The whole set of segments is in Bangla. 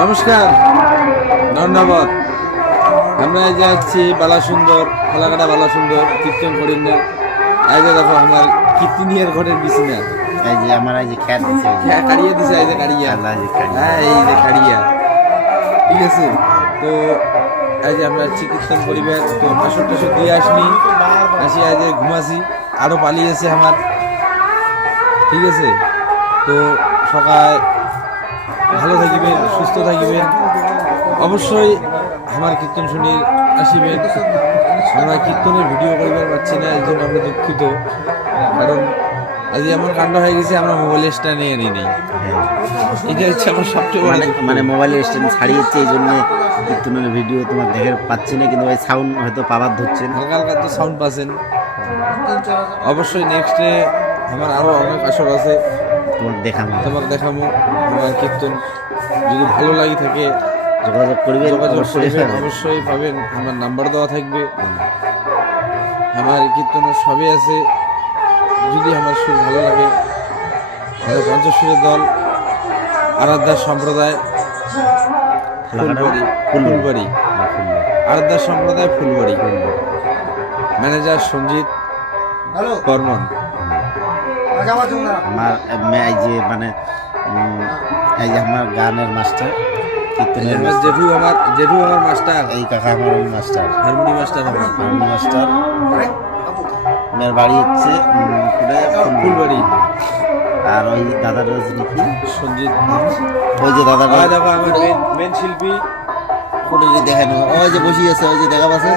নমস্কার। ধন্যবাদ। আমরা এই যে যাচ্ছি বালা সুন্দর ফালাকাটা বালা সুন্দর কীর্তন করি না যে দেখো আমার কীর্তনিয়ার ঘরের বিছনা। এই যে আমার এই যে খ্যাত হ্যাঁ কাড়িয়ে দিছে এই যে কাড়িয়া। হ্যাঁ এই যে কাড়িয়া। ঠিক আছে? তো এই যে আমরা কীর্তন পরিবার তো আসর টাসর দিয়ে আসনি। আসি যে ঘুমাসি। আরও পালিয়েছে আমার। ঠিক আছে? তো সকাল ভালো থাকিবেন সুস্থ থাকিবেন। অবশ্যই আমার কীর্তন শুনি আসিবেন। আমরা কীর্তনের ভিডিও করিবার পাচ্ছি না এই জন্য আমরা দুঃখিত। কারণ আজ এমন কাণ্ড হয়ে গেছে আমরা মোবাইলের স্ট্যান্ড নিয়ে নিই নাই। এটা হচ্ছে আমার সবচেয়ে বড় মানে মোবাইলের স্ট্যান্ড ছাড়িয়েছে এই জন্য কীর্তনের ভিডিও তোমার দেখে পাচ্ছি না কিন্তু ওই সাউন্ড হয়তো পাওয়ার ধরছেন হালকা হালকা তো সাউন্ড পাচ্ছেন। অবশ্যই নেক্সটে আমার আরও অনেক আসর আছে। তোমার দেখাবো। তোমাকে দেখাবো আমার কীর্তন। যদি ভালো লাগে থাকে যোগাযোগ করবে যোগাযোগ অবশ্যই। করবেন অবশ্যই পাবেন। আমার নাম্বার দেওয়া থাকবে। আমার কীর্তনের সবই আছে। যদি আমার সুর ভালো লাগে আমরা পঞ্চশ্বরের দল আরাধ্যার সম্প্রদায় ফুলবাড়ি ফুলবাড়ি। আরাধ্যার সম্প্রদায় ফুলবাড়ি। ম্যানেজার সঞ্জিত বর্মন আমার এই যে মানে এই যে আমার গানের মাস্টার কীর্তনের জেঠু আমার জেঠু আমার মাস্টার। এই কাকা আমার ওই মাস্টার হারমোনি মাস্টার আমার। Harmonium master. মেয়ের বাড়ি হচ্ছে ফুলবাড়ি। আর ওই দাদা কি সঞ্জিত ওই যে দাদাটা আর দেখো আমার মেন শিল্পী। ফটো দেখানো ওই যে বসে আছে ওই যে দেখা পাচ্ছে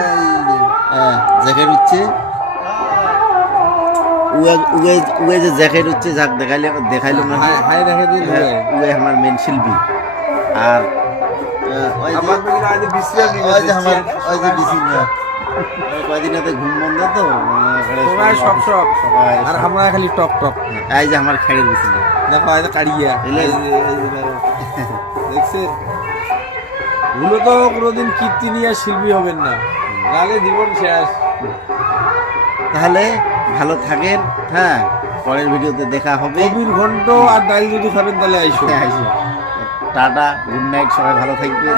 হ্যাঁ জ্যাকেট উঠছে। উয়ে যে জ্যাকেট উঠছে যাক দেখাইলে দেখাইলো না। হাই হাই রেখে দিল হ্যাঁ, উয়ে। আমার মেন শিল্পী। আর ওই যে আমার ওই যে বিসি কয়দিনাতে ঘুম বন্ধ তো সবাই সব সব আর আমরা খালি টক টক। এই যে আমার দেখো এই কাড়িয়া। দেখছে? তো কোনোদিন কীর্তি আর শিল্পী হবেন না। নাহলে জীবন শেষ। তাহলে ভালো থাকেন হ্যাঁ পরের ভিডিওতে দেখা হবে। কবির ঘন্ট আর ডাল যদি খাবেন তাহলে আইসো। হ্যাঁ, আইসো। টাটা গুড নাইট সবাই ভালো থাকবেন।